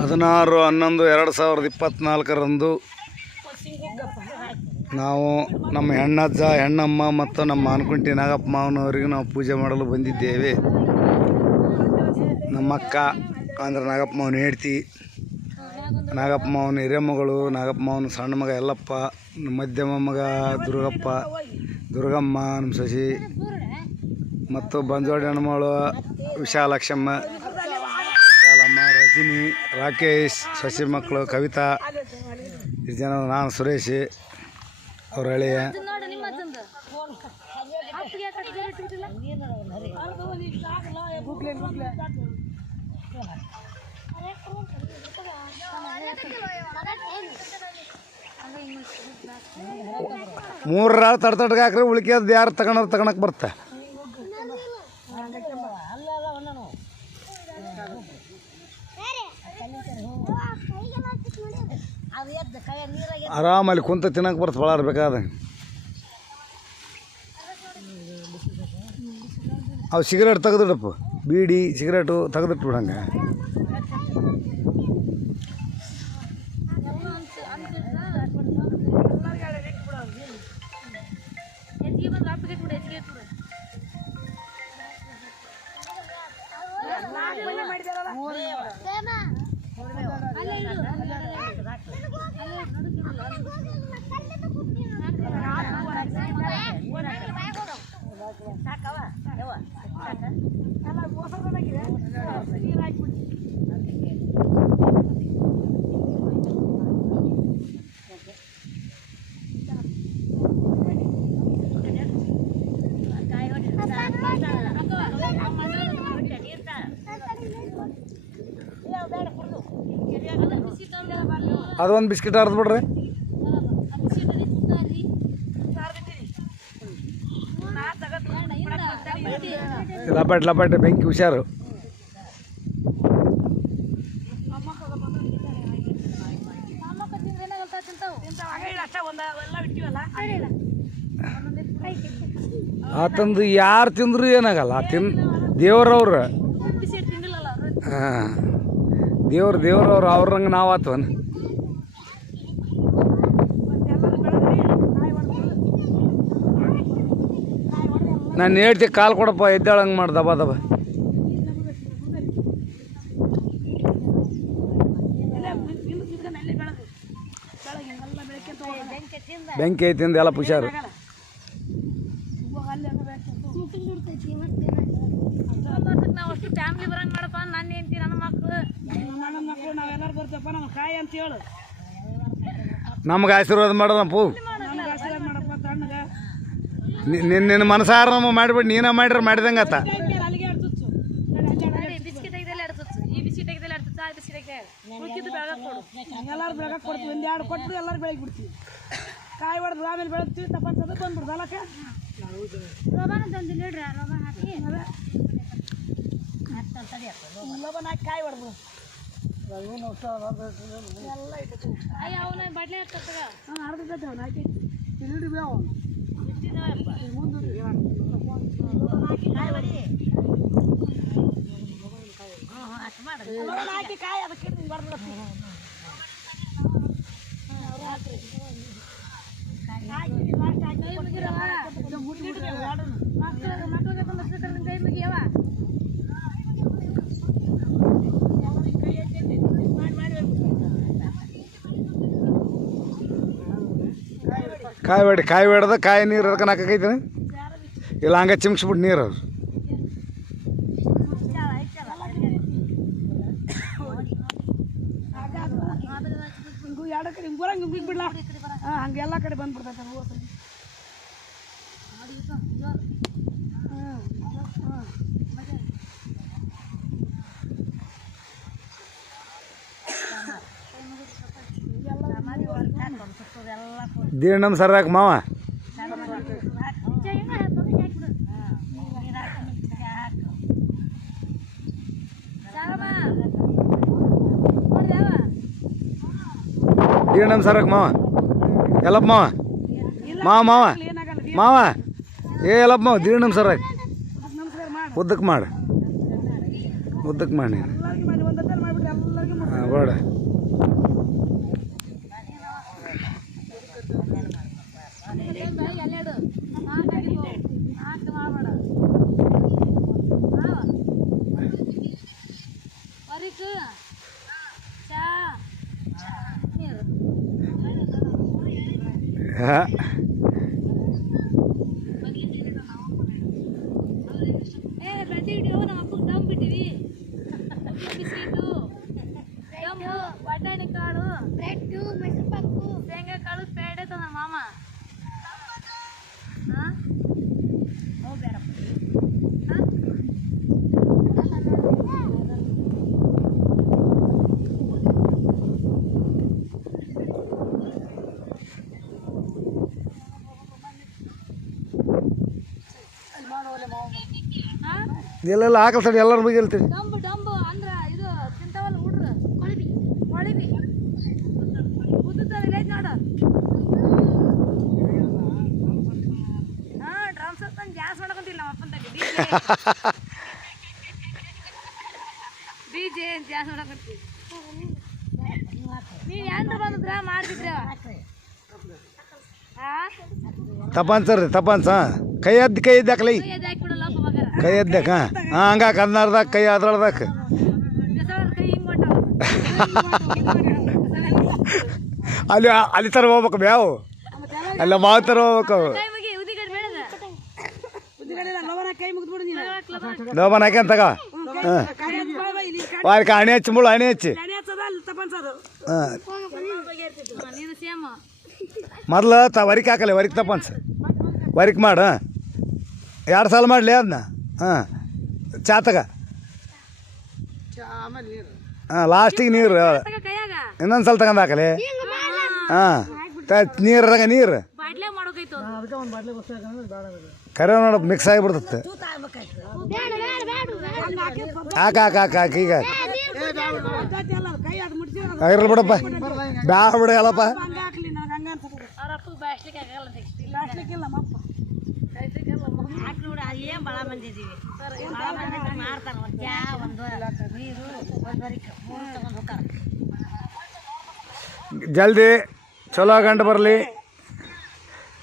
16/11/2024 ನಾವು ನಮ್ಮ ಹೆಣ್ಣಜ್ಜ ಹೆಣ್ಣಮ್ಮ ಮತ್ತು ನಮ್ಮ ಆನಕುಂಟಿ ನಾಗಪ್ಪ ಮಾವನವರಿಗೆ ನಾವು ಪೂಜೆ ಮಾಡಲು ಬಂದಿದ್ದೇವೆ. ನಮ್ಮಕ್ಕ ಅಂದ್ರೆ ನಾಗಪ್ಪ ಮಾವನ ಹೆಂಡತಿ, ನಾಗಪ್ಪ ಮಾವನ ಹಿರಿಯಮ್ಮಗಳು, ನಾಗಪ್ಪ ಮಾವನ ಸಣ್ಣ ಮಗ ಯಲ್ಲಪ್ಪ, ಮಧ್ಯಮ ಮಗ ದುರ್ಗಪ್ಪ, ದುರ್ಗಮ್ಮ ನಮ್ಮ ಸಸಿ ಮತ್ತು ಬಂಜೋಡಿ ಹೆಣ್ಮಗಳು ವಿಶಾಲಾಕ್ಷಮ್ಮ, ವಿಶಾಲಮ್ಮ, ರಜನಿ, ರಾಕೇಶ್, ಸಸಿ ಮಕ್ಕಳು ಕವಿತಾ, ಇಷ್ಟು ಜನ, ನಾನು ಸುರೇಶ್ ಅವ್ರ ಹಳೆಯ. ಮೂರರ ತಡ್ತಡ್ಗೆ ಹಾಕ್ರೆ ಉಳಿಕೆದು ಯಾರು ತಗೊಳಕ್ಕೆ ಬರ್ತಾ. ಆರಾಮಲ್ಲಿ ಕುಂತ ತಿನ್ನಕ್ಕೆ ಬರ್ತ ಭಾಳ ಬೇಕಾದ. ಅವು ಸಿಗರೇಟ್ ತೆಗೆದಿಡಪ್ಪ, ಬೀಡಿ ಸಿಗರೇಟು ತೆಗೆದಿಟ್ಟು ಬಿಡಂಗೆ. ಅದೊಂದು ಬಿಸ್ಕಿಟ್ ಹರಿದು ಬಿಡ್ರಿ. ಲಪಾಟೆ ಬೆಂಕಿ ಹುಷಾರು. ಆತಂದು ಯಾರು ತಿಂದ್ರು ಏನಾಗಲ್ಲ, ದೇವ್ರವ್ರು. ಹಾಂ, ದೇವ್ರವ್ರು ಅವ್ರಂಗೆ ನಾವು ಆತವನ. ನಾನು ಹೇಳ್ತಿ ಕಾಲು ಕೊಡಪ್ಪ, ಎದ್ದೇಳಂಗೆ ಮಾಡಿ ದಬ ದಬ. ಬೆಂಕಿ ಐತಿಂದ ಎಲ್ಲ ಹುಷಾರು. ನಮ್ಗೆ ಆಶೀರ್ವಾದ ಮಾಡೋಣಪ್ಪು. ನಿನ್ನ ಮನಸಾರ ನಮ್ಮ ಮಾಡಿಬಿಟ್ಟು ನೀನ ಮಾಡಿದ್ರೆ ಮಾಡಿದಂಗೆ ಆತ. ಎಲ್ಲಾರು ಬೆಳಗ್ಗೆ ಕೊಡ್ತೀವಿ, ಒಂದು 2 ಕೊಟ್ಟು ಎಲ್ಲರೂ ಬೆಳಗ್ಗೆ ಬಿಡ್ತೀವಿ. ಕಾಯಿ ಹೊಡೆದು ಆಮೇಲೆ ಬೆಳಗ್ತೀವಿ, ತಪ್ಪನ್ಸೋದು ಬಂದ್ಬಿಡ್ದು ಅಲ್ಲಕ್ಕ. ಲೋಬನ್ ಹಾಕಿ ಕಾಯಿ ಹೊಡೆದು ಎಲ್ಲ ಇಟ್ಟು ಅರ್ಧಕ್ಕೆ ಅವ್ನು ಹಾಕಿ ತಿರುಡಿ ಬೇವ ಹಾಕಿ ಕಾಯಿ ಅದಕ್ಕೆ ಬರ್ದು ಕಾಯಿ ಹೊಡೆದ ಕಾಯಿ ನೀರು ಅದಕ್ಕೆ ಹಾಕೈತೆ ಇಲ್ಲ ಹಂಗೆ ಚಿಮ್ಸ್ಬಿಟ್ಟು ನೀರು ಅವ್ರು. ಎರಡು ಕಡೆ ಬರಂಗೆ ಬಿಡ್ಬಿಡ್ಲ, ಹಂಗೆ ಎಲ್ಲ ಕಡೆ ಬಂದ್ಬಿಡ್ತೈತೆ. ದೀರ್ಣಮ್ ಸರ್ರಾಕ್ ಮಾವ. ದೀರ್ಣಮ್ ಸರ್ರಾಕ್ ಮಾವ. ಎಲ್ಲಪ್ಪ ಮಾವ, ಮಾವ ಎಲ್ಲಪ್ಪ ಮಾವ ದೀರ್ಣಮ್ ಸರ್ರಾಕ್ ಉದ್ದಕ್ಕೆ ಮಾಡು. ಉದ್ದಕ್ಕೆ ಮಾಡಿ ಎಲ್ಲರಿಗೂ ಮಾಡಿ ಒಂದೊಂದು ಮಾಡಿಬಿಟ್ರೆ ಎಲ್ಲರಿಗೂ ಹಾಂ ಬೇಡ ಹಾಂ ಬಟಾಣಿ ಕಾಳು ಬ್ರೆಡ್ಡು ಮೈಸೂರು ಪಾಕು ಶೇಂಗಾ ಕಾಳು ಪೇಡೆ ತಂದ ಮಾಮ ಬೇಡಪ್ಪ ಎಲ್ಲೆಲ್ಲ ಹಾಕಲ್ ಸರಿ ಎಲ್ಲರ ಬಗ್ಗೆ ಹೇಳ್ತೀವಿ ಡಂಬು ಡಂಬು ಅಂದ್ರ ಇದು ತಿಂತಾವಲ್ಲ ಹುಡ್ರು ಕೊಳಿಬಿ ಕೊಳಿಬಿ ಉದ್ದುತ್ತಲ್ಲ ನೋಡು ಡ್ರಮ್ಸ್ ತಂದು ಜಾಸ್ ಮಾಡ್ಕೊಂತಿಲ್ಲ ನಮ್ಮ ಅಪ್ಪನ ತಗ ಡಿಜೆ ಜಾಸ್ ಮಾಡ್ಕೊಂತೀವಿ ನೀವು ಎಂಟ್ರು ಬಂದಿದ್ರ ಮಾಡ್ತಿದ್ರ ತಪಾನ್ಸರ್ ತಪಾನ್ಸ ಕೈ ಎದ್ದು ಹಾಕಲಿ ಹಾಕ್ಬಿಡಲ್ಲಪ್ಪ ಮಗರ ಕೈ ಎದ್ದಕ್ಕ ಹಾಂ ಹಂಗಾಕ ಹದಿನಾರ್ದಾಗ ಕೈ ಅದ್ರದಾಗ ಬೆಸವರ್ ಕೈ ಹಿಂಗ್ ಮಾಡ್ತಾವ ಅಲ್ಲಿ ಅಲ್ಲಿ ಥರ ಹೋಗ್ಬೇಕು ಬ್ಯಾವು ಅಲ್ಲ ಮಾವು ಥರ ಹೋಗ್ಬೇಕು ಕೈ ಮುಗಿ ಉದಿಗಡೆ ಬೇಡದ ಉದ್ದಿಗಡೆಲ್ಲ ಲವಣ ಕೈ ಮುಗಿದ್ಬಿಡು ನೀನು ಲೋಬನ್ ಹಾಕ್ಯಂತ ತಗ ಹಾಂ ವಾರಕ್ಕೆ ಹಣೆ ಹಚ್ಚಿ ಮುಳು ಹಣೆ ಹಚ್ಚಿ ಹಚ್ಚದ ಅಲ್ಲಿ ತಪನ್ಸೋದು ಹಾಂ ನೀನು ಸೇಮ್ ಮೊದ್ಲು ವರಿಕೆ ಹಾಕಲ್ಲ ವರಿಕೆ ತಪ್ಪನ್ಸ ವರಿಕೆ ಮಾಡು 2 ಸಲ ಮಾಡಲಿ ಅದನ್ನ ಹಾಂ ಚಾ ತಗ ಆಮೇಲೆ ನೀರು ಹಾಂ ಲಾಸ್ಟಿಗೆ ನೀರು ಕೈಯಾಗ ಇನ್ನೊಂದು ಸಲ ತಗೊಂಡು ಹಾಕಲಿ ಹಾಂ ನೀರಾಗ ನೀರು ಬಾಟ್ಲೆ ಮಾಡೋಕೈತು ಅದಕ್ಕೆ ಒಂದು ಬಾಟ್ಲಿ ಬಸ್ ಬೇಡ ಕರೆ ನೋಡ ಮಿಕ್ಸ್ ಆಗಿಬಿಡ್ತತ್ತೆ ಹಾಕ ಹಾಕ ಹಾಕ ಹಾಕಿ ಈಗ ಕೈ ಅದು ಮುಟ್ಸಿ ಆಗಿರಲ್ಲ ಬಿಡಪ್ಪ ಬ್ಯಾಡ ಬಿಡ ಹೇಳಪ್ಪ ಹಂಗೆ ಹಾಕ್ಲಿ ನನಗೆ ಹಂಗೆ ಅನ್ಸುತ್ತೆ ಅವ್ರ ಅಪ್ಪಗೆ ಬಾಯ್ಸ್ಲಿಕ್ಕೆ ಆಗಲ್ಲ ನೆಕ್ಸ್ಟ್ ಇಲ್ಲ ಲಾಸ್ಟಿಕ್ಕಿಲ್ಲ ನಮ್ಮಪ್ಪ ಹಾಕಿ ನೋಡಿ ಏನು ಭಾಳ ಬಂದಿದ್ದೀವಿ ಭಾಳ ಮಂದಿ ಮಾಡ್ತಾರೆ ಒಂದು ಚಾ ಒಂದು ನೀರು ಒಂದು ಬರಿಕೆ 3 ತಗೊಂಡು ಹೋಗ್ತಾರೆ ಜಲ್ದಿ ಚಲೋ ಗಂಡ ಬರಲಿ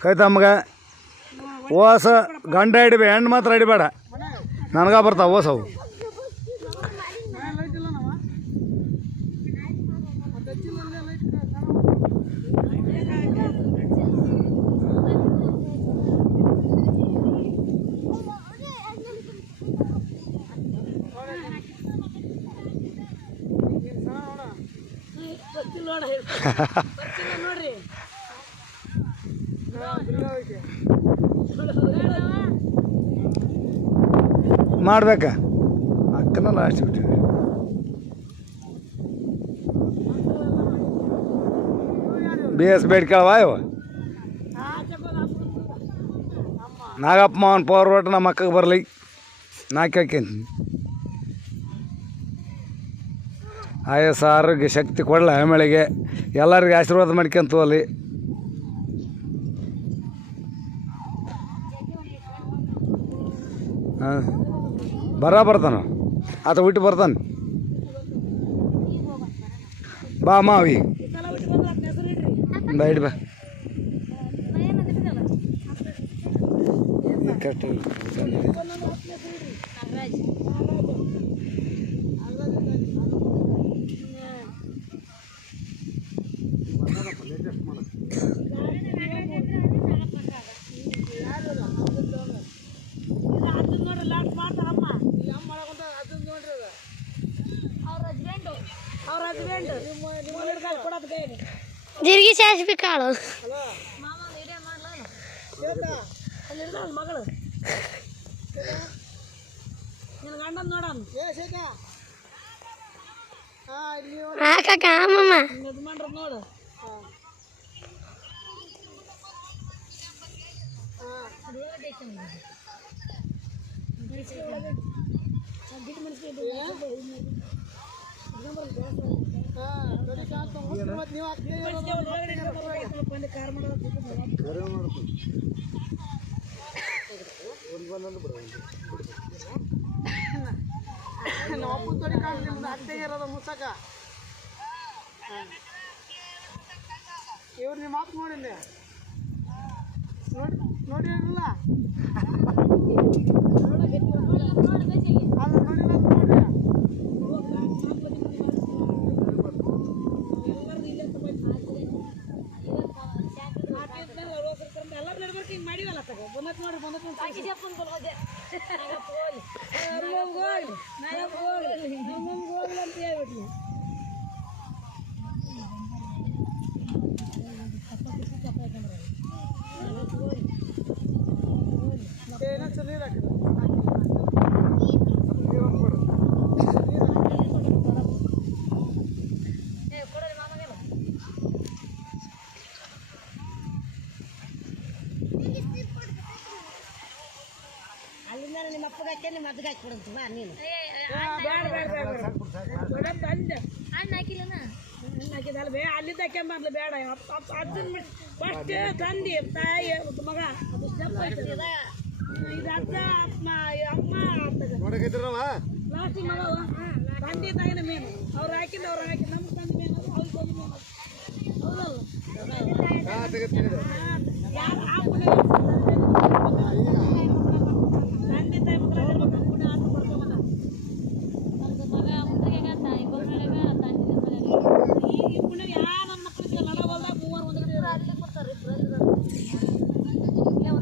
ಕೈ ತಮ್ಮಗೆ ಓಸ ಗಂಡ ಹಿಡಿಬೇ ಹೆಣ್ಣು ಮಾತ್ರ ಹಿಡಿಬೇಡ ನನಗ ಬರ್ತಾವ ಓಸವು ನೋಡ್ರಿ ಮಾಡ್ಬೇಕಾ ಅಕ್ಕನ ಲಾಸ್ಟ್ ಬಿಟ್ಟಿವಿ ಬಿ ಎಸ್ ಬೇಡ್ಕೇಳವ ಇವ ನಾಗಪ್ಪ ಮಾವನ ಪವರ್ ಒಟ್ಟು ನಮ್ಮ ಅಕ್ಕಗೆ ಬರಲಿ ನಾ ಕೇಳ್ಕೊಂತೀನಿ ಆಯಸ್ಸು ಆರೋಗ್ಯ ಶಕ್ತಿ ಕೊಡಲ ಆಮೇಲೆಗೆ ಎಲ್ಲರಿಗೆ ಆಶೀರ್ವಾದ ಮಾಡ್ಕೊಂತ ಹೋಗಲಿ ಹಾಂ ಬರ್ತಾನ ಆತ ಬಿಟ್ಟು ಬರ್ತಾನೆ ಬಾ ಮಾವಿ ಬಾ ಇಡಿ ಬಾ ಕೆಟ್ಟ ಜೀರಿಗೆ ಸಾಸಿವೆ ಕಾಳು ಮಗಳು ನಿನ್ನ ಗಂಡನ ನೋಡೋಣ ಹಾಕಕ್ಕ ಅಮ್ಮಮ್ಮ ಯಜಮಾನ್ರ ನೋಡು ನಮ್ಮ ಅಪ್ಪನ ತೊಡಿ ಕಾಣ್ಲಿ ನಿಮ್ದು ಅತ್ತೆಗೆ ಇರೋದು ಮುಚ್ಚಕ ಇವ್ರು ನಿಮ್ಮ ಅಪ್ಪ ನೋಡಿಲ್ಲ ನೋಡಿರಲಿಲ್ಲ ಅದು ನೋಡಿಲ್ಲ ನೋಡ್ರಿ ಎಲ್ಲರೂ ನಡ್ಬರ್ಕ ಹಿಂಗೆ ಮಾಡಿವಲ್ಲ ತಗೋ ಬಂದತ್ ನೋಡ್ರಿ ಬಂದತ್ ಹೋಗ್ಲಿ ಅಂತ ಹೇಳ್ಬಿಟ್ಲಿ ಏನೋ ಚಲೋ ನೀರು ಹಾಕಿದ ಅಲ್ಲಿಂದ ನಿಮ್ಮ ಅಪ್ಪಗೆ ಹಾಕಿ ನಿಮ್ಮ ಅದ್ದಗೆ ಹಾಕಿ ಕೊಡಂತ ಬಾ ನೀನು ಹಣ್ಣು ಹಾಕಿಲ್ಲನ ಹಣ್ಣು ಹಾಕಿದಲ್ಲ ಬೇ ಅಲ್ಲಿಂದ ಹಾಕ್ಯಂಬರ್ಲಿ ಬೇಡ ಅದನ್ನ ಫಸ್ಟ್ ತಂದಿ ತಾಯಿ ಮಗ ಅದು ಸ್ಟೆಪ್ ಇದು ಅಜ್ಜ ಅಮ್ಮ ಲಾಸ್ಟಿಗೆ ಮಗವ ತಂದೆ ತಾಯಿನ ಮೇನು ಅವ್ರು ಹಾಕಿದ್ದು ನಮ್ಗೆ ತಂದೆ ಮೇನು ಅವ್ರಿಗೆ ತಂದೆ ಮೇನು ಹೌದಲ್ಲ ಯಾರು ತಂದೆ ತಾಯಿ ಮಕ್ಕಳು ಪುಣ್ಯ ಆಟ ಮಾಡ್ಕೊಂಬ ಈ ಪುಣ್ಯ ಯಾ ನನ್ನ ಮಕ್ಕಳಿಗೆ ನಡವಲ್ದಾಗ ಮೂವರು ಒಂದು ಕಡೆ ಅಲ್ಲಿ ಕೊಡ್ತಾರೆ ಅವರು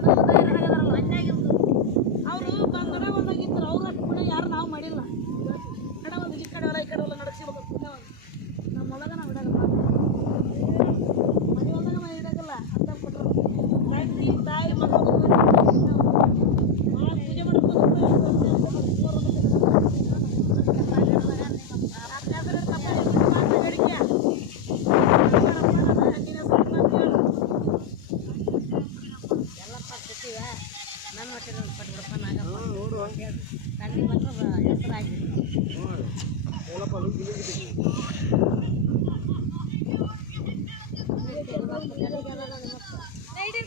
ನಡ ಹೊಲ್ದಾಗಿರ್ತಾರೆ ಅವ್ರ ಪುಣ್ಯ ಯಾರು ನಾವು ಮಾಡಿಲ್ಲ ನಡ ಒಂದು ಈ ಕಡೆ ಹೊಲ ಈ ಕಡೆ ಹೊಲ ನಡಸಿರ್ಬೇಕು ಪುಣ್ಯವನ್ನು ನಮ್ಮ ಹೊಲಗ ನಾವು ಇಡಗಲ್ಲ ಮನೆ ಹೊಲ್ದಾಗ ನಾವು ಇಡಗಲ್ಲ ಅಂತ ಕೊಟ್ಟರು ತಂದೆ ತಾಯಿ ಮಕ್ಕಳು ಭಾಳ ಪೂಜೆ ಎಲ್ಲ ಪಡ್ತೀವ ನನ್ನ ಹೊಟ್ಟೆ ಪಟ್ಬಿಡಪ್ಪ ನಾಗಪ್ಪ ತಂದೆ ಮಾತ್ರ ಹೆಸರಾಗಿ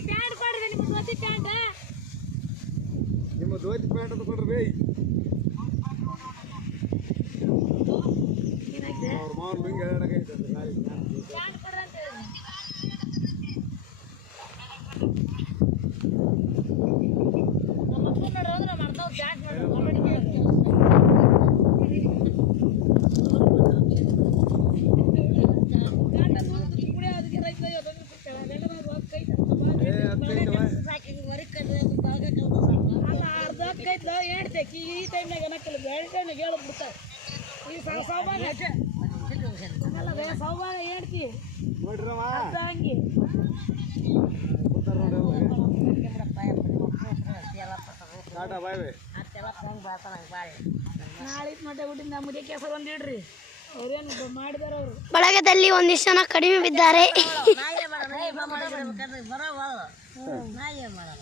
ಪ್ಯಾಂಟ್ ಕೊಡ್ರಿ ನಿಮ್ಮ ಧೋತಿ ಪ್ಯಾಂಟ್ ನಿಮ್ಮ ಧೋತಿ ಪ್ಯಾಂಟ್ ಅಂತ ಕೊಡ್ರಿ ಅವ್ರ ಮಾವನ ಹಿಂಗೆ ಹೇಳಕೈತೆ ಪ್ಯಾಂಟ್ ಕೊಡ್ರಿ ಅಂತ ಹೇಳಿ ನಮ್ಮ ಅಪ್ಪ ನೋಡ್ರಿ ಅಂದ್ರೆ ಮಾಡ್ತಾವ್ ಪ್ಯಾಂಟ್ ನೋಡ್ರಿ ಹೇಳ್ತೇಕಿ ಈ ಟೈಮ್ನಾಗ ಏನಕ್ಕಲ್ಲ ಬೇರೆ ಟೈಮ್ನಾಗ ಹೇಳಬಿಡ್ತಾರೆ ಈ ಸೌಭಾಗ್ಯ ಅಲ್ಲ ಬೇ ಸೌಭಾಗ್ಯ ಹೇಳ್ತಿ ನೋಡ್ರವ ಅರ್ಧ ಹಂಗೆ ಟಾಟಾ ಬಾಯ್ ಬಾಯ್ ನಾಳೆ ಮಟ್ಟೆ ಬಿಟ್ಟು ನಮ್ಮ ಮುದಿಯ ಕೆಸರು ಒಂದು ಇಡ್ರಿ ಅವ್ರೇನು ಮಾಡಿದಾರ ಅವರು ಬಳಗದಲ್ಲಿ ಒಂದಿಷ್ಟು ಜನ ಕಡಿಮೆ ಬಿದ್ದಾರೆ. ನಾಯೇ ಮಾಡೋಣ